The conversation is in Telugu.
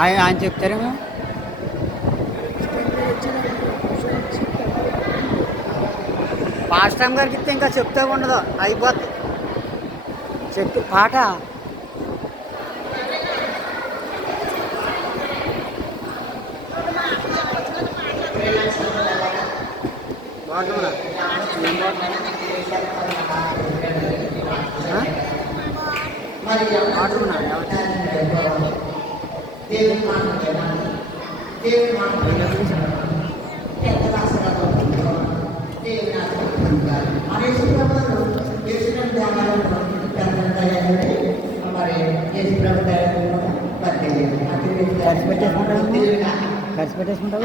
ఆయన ఆయన చెప్తారేమో? పాస్ట్ టైం గారికి ఇస్తే ఇంకా చెప్తే ఉండదు అయిపోద్ది. చెప్పి పాట? బాగుంటుందా? దేవుని మాట వినాలి. దేవుని మాట వినాలి. పెద్ద రాష్ట్రాలతో దేవుని ఆశీర్వదించాలి. మన యేసు ప్రభువును చేసిన త్యాగాలను పెద్దల దయని మరి యేసు ప్రభు దయని కూడా వర్ధిల్లింది. అతిథి ఖర్చు పెట్టేసుకుంటావు దేవుని ఖర్చు పెట్టేసుకుంటావు